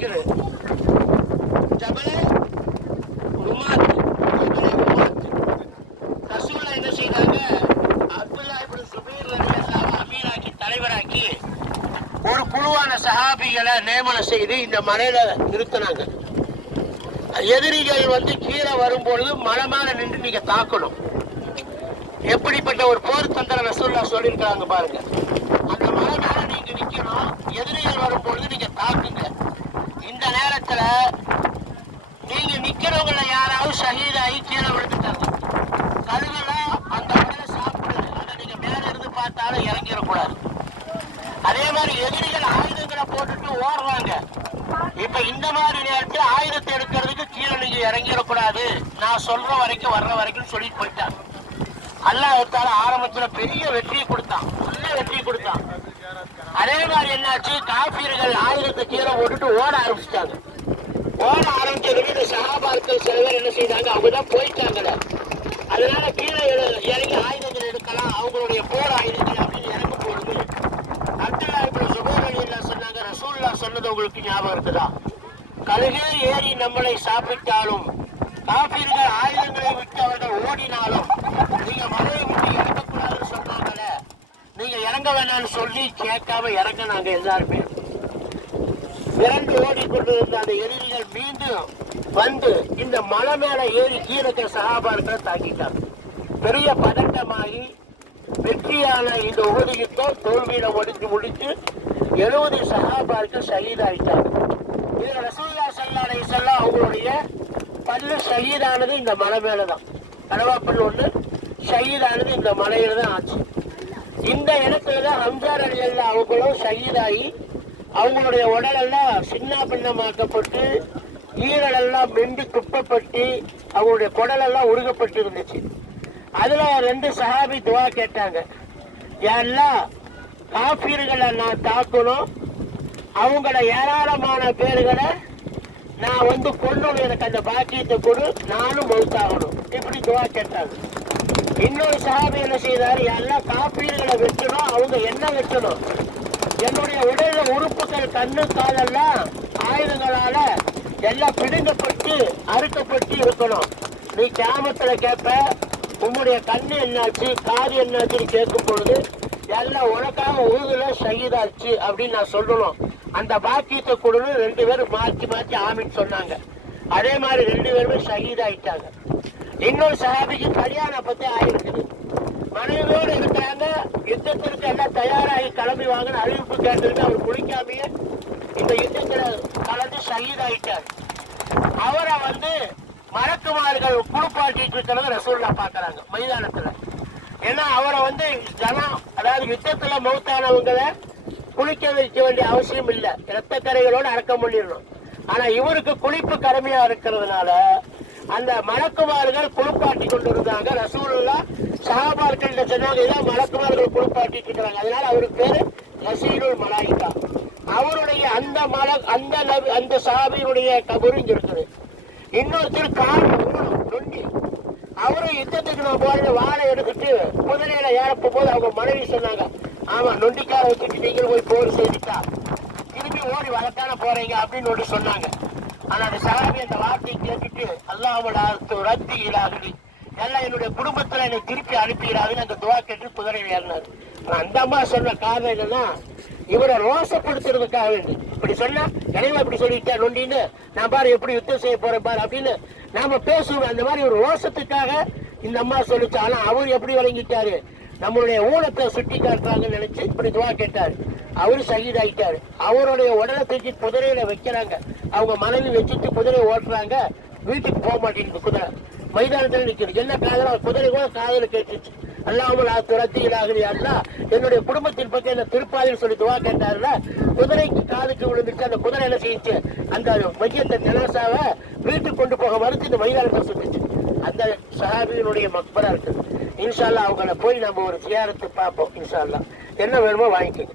இருக்குது. ஜபலே ருமாத், ஜபலே ருமாத். ரசூலுல்லாஹ் என்ன செய்தாங்க? அப்துல்லாஹ் இப்னு சுபைர் ரலியல்லாஹு அமீராக்கி தலைவராக்கி ஒரு குழுவான சஹாபிகளை நியமனம் செய்து இந்த மலையில நிறுத்தினாங்க. எதிரிகள் கீழே வரும்பொழுது மலை மேல நின்று நீங்க தாக்கணும். எப்படிப்பட்ட ஒரு போர் தந்திர ரசூலுல்லாஹ் சொல்லியிருக்காங்க பாருங்க. அந்த மலை மேல நீங்க நிக்கணும், எதிரிகள் வரும்பொழுது நீங்க தாக்குங்க. இந்த நேரத்துல நீங்க நிக்கிறவங்கள யாராவது ஷஹீதாகி கீழே விழுந்துட்டாங்க, கழுகெல்லாம் அந்த மலையில சாப்பிடுது, அதை நீங்க மேல இருந்து பார்த்தாலும் இறங்கிடக்கூடாது. அதே மாதிரி எதிரிகள் ஆயுதங்களை போட்டுட்டு ஓடுறாங்க. இப்ப இந்த மாதிரி நேரத்தில் ஆயுதத்தை எடுக்கிறதுக்கு கீழே நீங்க இறங்கிடக்கூடாது, நான் சொல்ற வரைக்கும் வர்ற வரைக்கும் சொல்லிட்டு போயிட்டாங்க. அல்லாஹ் ஆரம்பத்துல பெரிய வெற்றியை கொடுத்தான், நல்ல வெற்றியை கொடுத்தான். அதே மாதிரி என்னாச்சு, காஃபிர்கள் ஆயுதத்தை கீழே போட்டுட்டு ஓட ஆரம்பிச்சிட்டாங்க. ஓட ஆரம்பிச்சதுக்கு இந்த சஹாபாக்கள் சில பேர் என்ன செய்தாங்க, அவங்கதான் போயிட்டாங்கல்ல, அதனால கீழே இறங்கி ஆயுதங்கள் எடுக்கலாம், அவங்களுடைய போர் ஆயுதங்கள் அப்படின்னு இறங்கும் பொழுது அப்துல்லாஹ் இப்னு சுபைர் ரலியல்லாஹு சொன்னாங்க, ரசூலுல்லாஹ் சொன்னது உங்களுக்கு ஞாபகம் இருக்குதா? கழுகே ஏறி நம்மளை சாப்பிட்டாலும், காஃபிர்கள் ஆயுதங்களை விட்டு அவர்கள் ஓடினாலும் நீங்க மலையை விட்டு இறங்கக்கூடாதுன்னு சொன்னாங்களே, நீங்க இறங்க வேணாம்னு சொல்லி கேட்காம இறங்கினாங்க. எல்லாருமே விரண்டு ஓடிக்கொண்டிருந்த அந்த எதிரிகள் மீண்டும் வந்து இந்த மலை மேல ஏறி கீழே சஹாபாக்களை தாக்கிட்டாங்க. பெரிய பதட்டமாகி வெற்றியான இந்த உஹது யுத்தம் தோல்வியில முடிச்சு 70 சஹாபாக்கள் ஷஹீதாயிட்டாங்க. இதுல ரசூலுல்லாஹி ஸல்லல்லாஹு அலைஹி வஸல்லம் அவங்களுடைய பல்லு ஷஹீதானது இந்த மலை மேலதான், கடவாப்பல் ஒண்ணு ஷஹீதானது இந்த மலையில தான் ஆச்சு. இந்த இடத்துலதான் ஹம்ஸா ரலியல்லாஹு அவங்களும் ஷஹீதாகி அவங்களுடைய உடலெல்லாம் சின்ன பின்னமாக்கப்பட்டு ஈரலெல்லாம் மெண்டு துப்பப்பட்டு அவங்களுடைய குடலெல்லாம் உருகப்பட்டு இருந்துச்சு. அதுல 2 சஹாபி துவா கேட்டாங்க, யாரெல்லாம் காஃபிர்களை நான் தாக்கணும், அவங்கள ஏராளமான பேர்களை நான் கொள்ளணும், எனக்கு அந்த பாக்கியத்தை கொடு, நானும் மௌத்தாகணும், இப்படி துவா கேட்டாங்க. இன்னொரு சஹாபி என்ன செய்தார், யாரெல்லாம் காஃபிர்களை வெட்டணும், அவங்க என்ன வெட்டணும், என்னுடைய உடல்ல உறுப்புகள் கண்ணு காலெல்லாம் ஆயுதங்களால எல்லாம் பிடுங்கப்பட்டு அறுக்கப்பட்டு இருக்கணும். நீ கியாமத்துல கேட்ப, உன்னுடைய கண்ணு என்னாச்சு, காது என்னாச்சுன்னு கேட்கும் பொழுது எல்லாம் உனக்காக உருதுல ஷஹீதாச்சு அப்படின்னு நான் சொல்லணும், அந்த பாக்கியத்தை கொடுன்னு 2 பேரும் மாற்றி மாற்றி ஆமின்னு சொன்னாங்க. அதே மாதிரி 2 பேருமே ஷஹீதாயிட்டாங்க. இன்னொரு சஹாபிக்கு கல்யாணம் பத்தி ஆயிருக்குது, மனைவியோடு இருக்கிறாங்க, யுத்தத்திற்கு எல்லாம் தயாராகி கிளம்பி வாங்கன்னு அறிவிப்பு கேட்டிருக்கு. அவர் குளிக்காமையே இந்த யுத்தத்துல கலந்து ஷஹீதாயிட்டார். அவரை மலக்குமார்கள் குளிப்பாட்டிட்டு இருக்கிறத ரசூலுல்லாஹ் பாக்குறாங்க மைதானத்துல. ஏன்னா அவரை ஜனம், அதாவது யுத்தத்துல மௌத்தானவங்களை குளிக்க வைக்க வேண்டிய அவசியம் இல்லை, இரத்த கரைகளோடு அடக்கம் பண்ணிடணும். ஆனா இவருக்கு குளிப்பு கடமையா இருக்கிறதுனால அந்த மலக்குமார்கள் குளிப்பாட்டி கொண்டு இருந்தாங்க. ரசூலுல்லாஹ் சஹாபாக்கள் சொன்னாங்க, இதான் மலக்குமார்கள் குளிப்பாட்டிட்டு இருக்கிறாங்க, அதனால அவருக்கு பேரு ரசீலுல் மலாயிகா. அவருடைய அந்த சஹாபியுடைய கபரும் இருக்குது. இன்னொருத்தர் நொண்டி, அவரும் யுத்தத்துக்கு நான் போறது வாழை எடுத்துட்டு குதிரையில ஏறப்ப போது அவங்க மனைவி சொன்னாங்க, ஆமா நொண்டிக்கார வச்சுட்டு நீங்கள் போய் போர் செய்துட்டா திரும்பி ஓடி வரத்தான போறீங்க அப்படின்னு சொன்னாங்க. ஆனா அந்த சஹாபி அந்த வார்த்தையை கேட்டுட்டு அல்லாஹ்வுடைய ரத்தி இலாஹி, எல்லாம் என்னுடைய குடும்பத்துல என்னை திருப்பி அனுப்பிடாதுன்னு அந்த துவா கேட்டு குதிரையில் ஏறினாரு. அந்த அம்மா சொன்ன காரணம் என்னன்னா, இவரை ரோசப்படுத்துறதுக்காக வேண்டி இப்படி சொன்னா, கனிமா இப்படி சொல்லிட்டா நொண்டின்னு, நான் பாரு எப்படி யுத்தம் செய்ய போறேன் பாரு அப்படின்னு நாம பேசுவோம். அந்த மாதிரி ஒரு ரோசத்துக்காக இந்த அம்மா சொல்லிச்சு. ஆனா அவர் எப்படி விளங்கிட்டாரு, நம்மளுடைய ஊனத்தை சுட்டி காட்டுறாங்கன்னு நினைச்சு இப்படி துவா கேட்டாரு. அவரு ஷஹீதாயிட்டாரு. அவருடைய உடலை தூக்கி குதிரையில வைக்கிறாங்க, அவங்க மனைவி வச்சுட்டு குதிரையை ஓட்டுறாங்க. வீட்டுக்கு போக மாட்டேங்குது, குதிரை மைதானத்தில் நிற்கிறது. என்ன காதல குதிரை கூட காதல கேட்டுச்சு, அல்லாமல் துரத்திகளாகி அல்லா என்னுடைய குடும்பத்தின் பக்கம் என்ன திருப்பாதின்னு சொல்லி துவா கேட்டாருல, குதிரைக்கு காதுக்கு விழுந்துச்சு. அந்த குதிரை என்ன செய்யுச்சு, அந்த மையத்தை ஜனாசாவை வீட்டுக்கு கொண்டு போக மறுத்து இந்த மைதானத்தை சுட்டுச்சு. அந்த சஹாபியினுடைய மக்பரா இருக்கு. இன்ஷா அல்லாஹ் அவங்கள போய் நம்ம ஒரு சியாரத்து பார்ப்போம். இன்ஷா அல்லாஹ் என்ன வேணுமோ வாங்கிக்கோங்க.